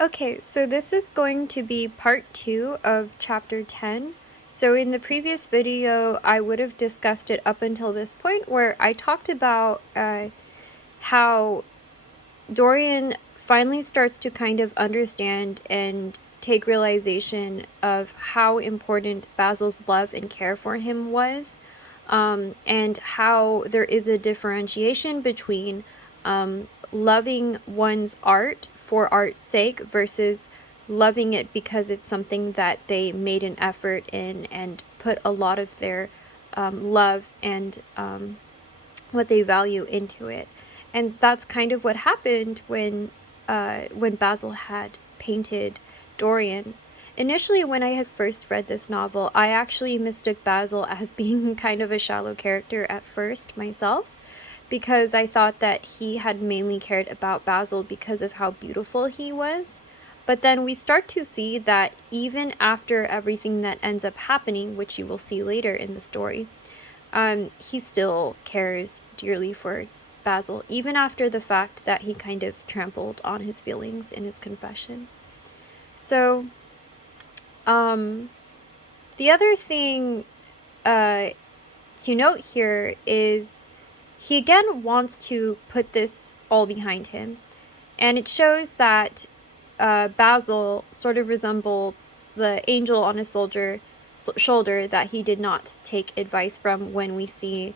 Okay, so this is going to be part 2 of chapter 10. So in the previous video, I would have discussed it up until this point where I talked about how Dorian finally starts to kind of understand and take realization of how important Basil's love and care for him was, and how there is a differentiation between loving one's art for art's sake versus loving it because it's something that they made an effort in and put a lot of their love and what they value into it. And that's kind of what happened when Basil had painted Dorian. Initially, when I had first read this novel, I actually mistook Basil as being kind of a shallow character at first myself, because I thought that he had mainly cared about Basil because of how beautiful he was. But then we start to see that even after everything that ends up happening, which you will see later in the story, he still cares dearly for Basil, even after the fact that he kind of trampled on his feelings in his confession. So, the other thing to note here is he again wants to put this all behind him. And it shows that Basil sort of resembles the angel on his shoulder that he did not take advice from when we see,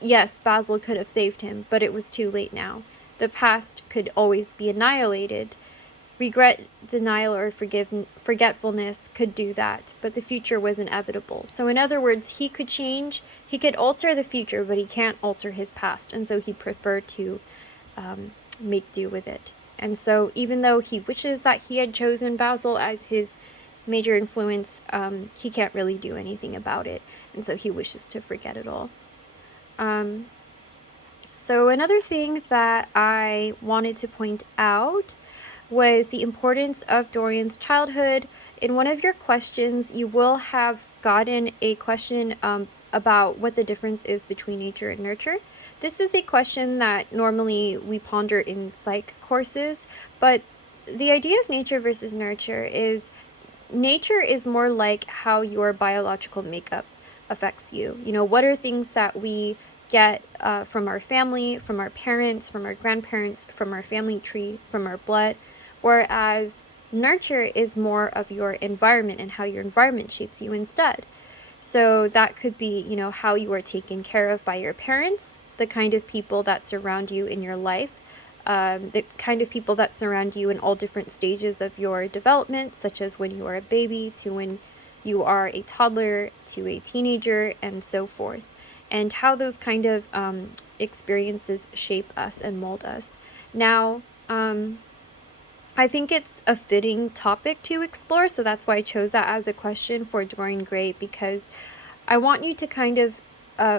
yes, Basil could have saved him, but it was too late now. The past could always be annihilated. Regret, denial, or forgetfulness could do that, but the future was inevitable. So in other words, he could change, he could alter the future, but he can't alter his past, and so he preferred to make do with it. And so even though he wishes that he had chosen Basil as his major influence, he can't really do anything about it, and so he wishes to forget it all. So another thing that I wanted to point out was the importance of Dorian's childhood. In one of your questions, you will have gotten a question about what the difference is between nature and nurture. This is a question that normally we ponder in psych courses, but the idea of nature versus nurture is nature is more like how your biological makeup affects you. You know, what are things that we get from our family, from our parents, from our grandparents, from our family tree, from our blood, whereas nurture is more of your environment and how your environment shapes you instead. So that could be, you know, how you are taken care of by your parents, the kind of people that surround you in your life, the kind of people that surround you in all different stages of your development, such as when you are a baby to when you are a toddler to a teenager and so forth, and how those kind of experiences shape us and mold us. Now, I think it's a fitting topic to explore, so that's why I chose that as a question for Dorian Gray, because I want you to kind of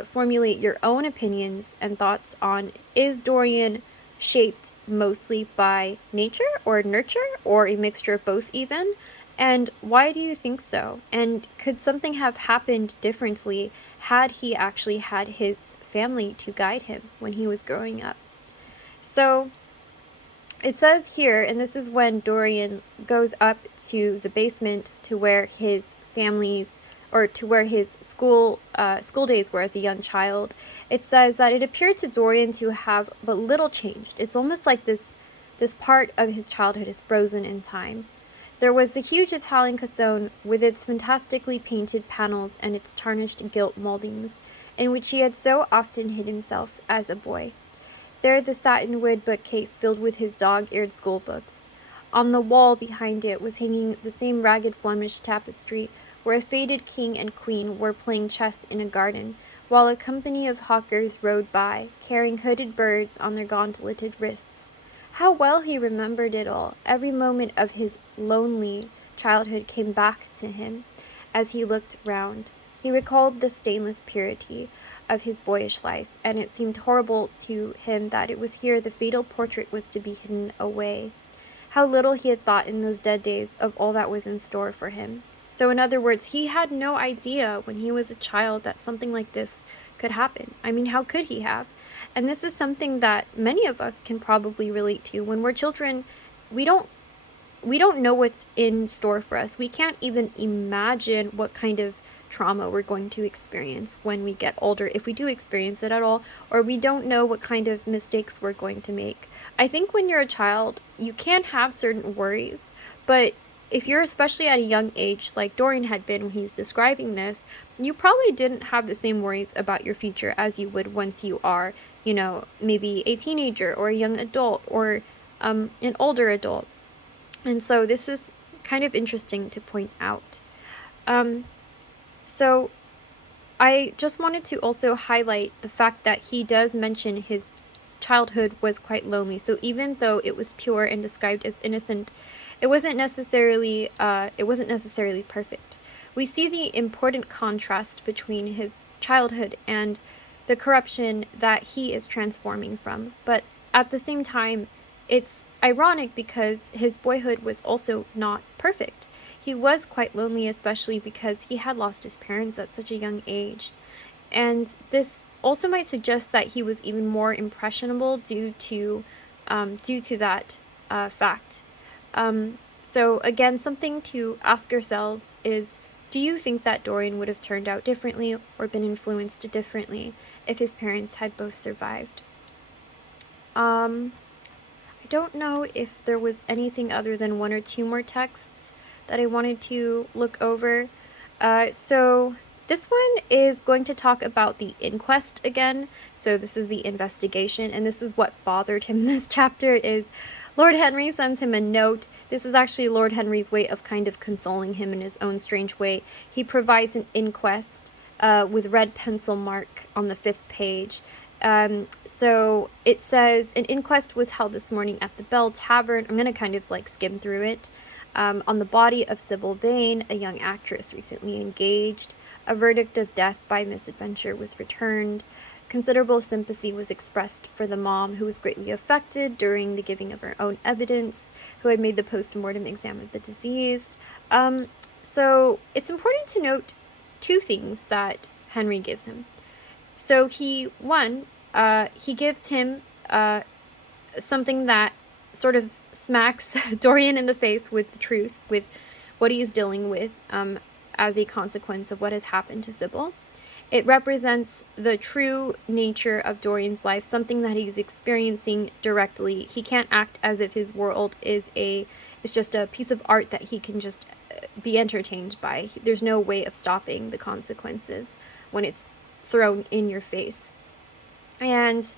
formulate your own opinions and thoughts on, is Dorian shaped mostly by nature or nurture or a mixture of both even? And why do you think so? And could something have happened differently had he actually had his family to guide him when he was growing up? So it says here, and this is when Dorian goes up to the basement to where his family's, or to where his school days were as a young child. It says that it appeared to Dorian to have but little changed. It's almost like this part of his childhood is frozen in time. There was the huge Italian cassone with its fantastically painted panels and its tarnished gilt moldings, in which he had so often hid himself as a boy. There the satin-wood bookcase filled with his dog-eared school books. On the wall behind it was hanging the same ragged Flemish tapestry where a faded king and queen were playing chess in a garden, while a company of hawkers rode by, carrying hooded birds on their gauntleted wrists. How well he remembered it all. Every moment of his lonely childhood came back to him as he looked round. He recalled the stainless purity of his boyish life, and it seemed horrible to him that it was here the fatal portrait was to be hidden away. How little he had thought in those dead days of all that was in store for him. So in other words, he had no idea when he was a child that something like this could happen. I mean, how could he have? And this is something that many of us can probably relate to. When we're children, we don't we don't know what's in store for us. We can't even imagine what kind of trauma we're going to experience when we get older, if we do experience it at all, or we don't know what kind of mistakes we're going to make. I think when you're a child, you can have certain worries, but if you're especially at a young age, like Dorian had been when he's describing this, you probably didn't have the same worries about your future as you would once you are, maybe a teenager or a young adult or an older adult. And so this is kind of interesting to point out. So I just wanted to also highlight the fact that he does mention his childhood was quite lonely. So even though it was pure and described as innocent, it wasn't necessarily perfect. We see the important contrast between his childhood and the corruption that he is transforming from. But at the same time, it's ironic because his boyhood was also not perfect. He was quite lonely, especially because he had lost his parents at such a young age. And this also might suggest that he was even more impressionable due to that fact. So again, something to ask ourselves is, do you think that Dorian would have turned out differently or been influenced differently if his parents had both survived? I don't know if there was anything other than one or two more texts that I wanted to look over. So this one is going to talk about the inquest again. So this is the investigation, and this is what bothered him in this chapter is Lord Henry sends him a note. This is actually Lord Henry's way of kind of consoling him in his own strange way. He provides an inquest with red pencil mark on the 5th page. So it says, an inquest was held this morning at the Bell Tavern. I'm going to kind of like skim through it. On the body of Sybil Vane, a young actress recently engaged. A verdict of death by misadventure was returned. Considerable sympathy was expressed for the mom, who was greatly affected during the giving of her own evidence, who had made the post-mortem exam of the deceased. So it's important to note two things that Henry gives him. So he gives him something that sort of smacks Dorian in the face with the truth, with what he is dealing with as a consequence of what has happened to Sybil. It represents the true nature of Dorian's life, something that he's experiencing directly. He can't act as if his world is just a piece of art that he can just be entertained by. There's no way of stopping the consequences when it's thrown in your face. And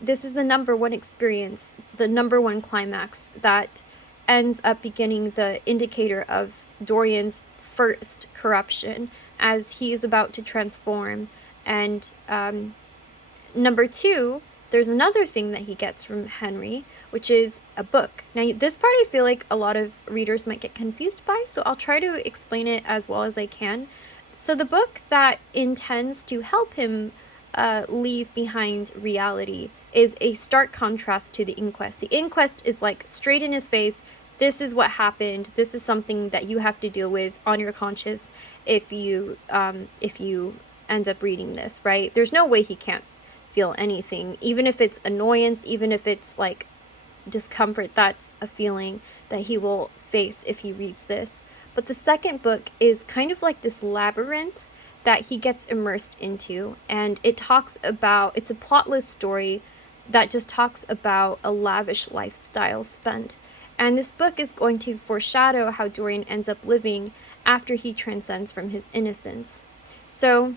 this is the number one experience, the number one climax that ends up beginning the indicator of Dorian's first corruption as he is about to transform. And number two, there's another thing that he gets from Henry, which is a book. Now, this part I feel like a lot of readers might get confused by, so I'll try to explain it as well as I can. So the book that intends to help him leave behind reality is a stark contrast to the inquest. The inquest is like straight in his face. This is what happened. This is something that you have to deal with on your conscience if you end up reading this, right? There's no way he can't feel anything, even if it's annoyance, even if it's like discomfort. That's a feeling that he will face if he reads this. But the second book is kind of like this labyrinth that he gets immersed into, and it's a plotless story that just talks about a lavish lifestyle spent. And this book is going to foreshadow how Dorian ends up living after he transcends from his innocence. So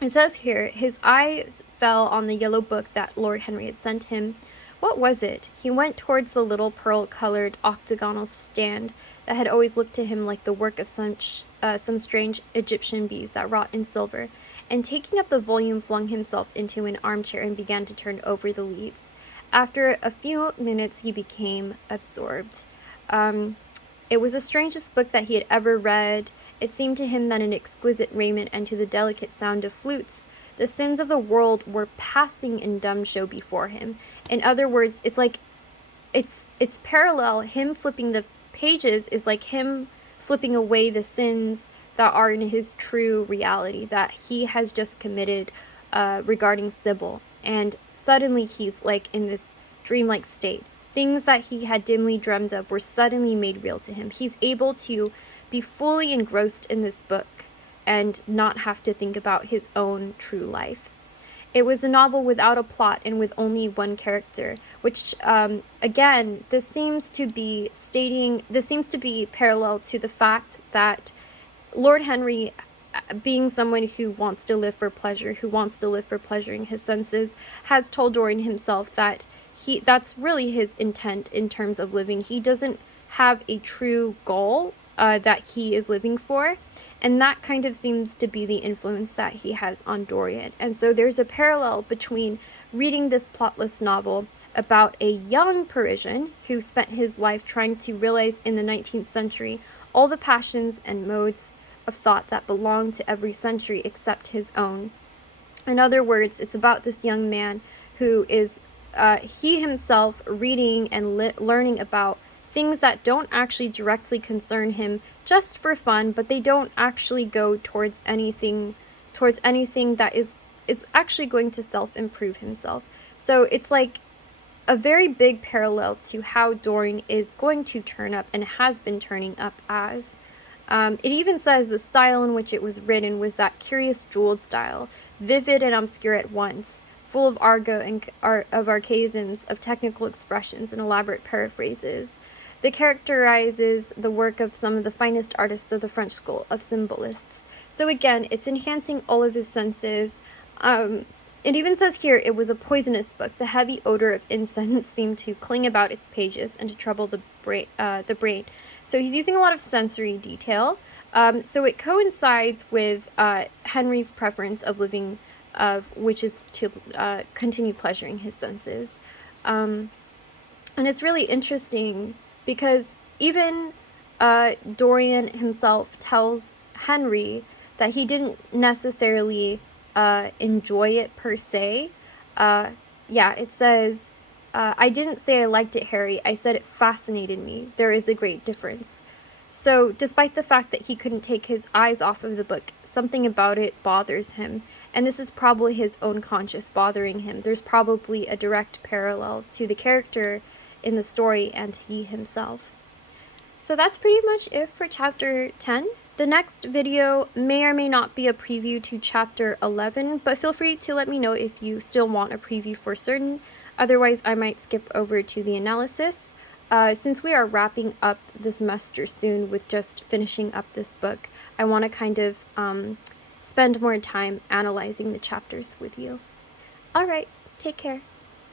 it says here, his eyes fell on the yellow book that Lord Henry had sent him. What was it? He went towards the little pearl-colored octagonal stand that had always looked to him like the work of some strange Egyptian bees that wrought in silver, and taking up the volume flung himself into an armchair and began to turn over the leaves. After a few minutes he became absorbed. It was the strangest book that he had ever read. It seemed to him that in exquisite raiment and to the delicate sound of flutes, the sins of the world were passing in dumb show before him. In other words, it's like it's parallel. Him flipping the pages is like him flipping away the sins that are in his true reality that he has just committed regarding Sybil. And suddenly he's like in this dreamlike state. things that he had dimly dreamed of were suddenly made real to him. He's able to be fully engrossed in this book and not have to think about his own true life. It was a novel without a plot and with only one character, which, again, this seems to be parallel to the fact that Lord Henry, being someone who wants to live for pleasure, who wants to live for pleasuring his senses, has told Dorian himself that that's really his intent in terms of living. He doesn't have a true goal that he is living for. And that kind of seems to be the influence that he has on Dorian. And so there's a parallel between reading this plotless novel about a young Parisian who spent his life trying to realize in the 19th century all the passions and modes of thought that belong to every century except his own. In other words, it's about this young man who is he himself reading and learning about things that don't actually directly concern him just for fun, but they don't actually go towards anything that is actually going to self-improve himself. So it's like a very big parallel to how Dorian is going to turn up and has been turning up as. It even says the style in which it was written was that curious jeweled style, vivid and obscure at once, full of argot and of archaisms, of technical expressions and elaborate paraphrases. That characterizes the work of some of the finest artists of the French school of symbolists. So again, it's enhancing all of his senses. It even says here it was a poisonous book. The heavy odor of incense seemed to cling about its pages and to trouble the brain. So he's using a lot of sensory detail. So it coincides with Henry's preference of living, which is to continue pleasuring his senses. And it's really interesting because even Dorian himself tells Henry that he didn't necessarily enjoy it per se. It says, I didn't say I liked it, Harry. I said it fascinated me. There is a great difference. So despite the fact that he couldn't take his eyes off of the book, something about it bothers him. And this is probably his own conscience bothering him. There's probably a direct parallel to the character in the story and he himself. So that's pretty much it for chapter 10. The next video may or may not be a preview to chapter 11, but feel free to let me know if you still want a preview for certain. Otherwise, I might skip over to the analysis. Since we are wrapping up the semester soon with just finishing up this book, I want to kind of spend more time analyzing the chapters with you. Alright, take care.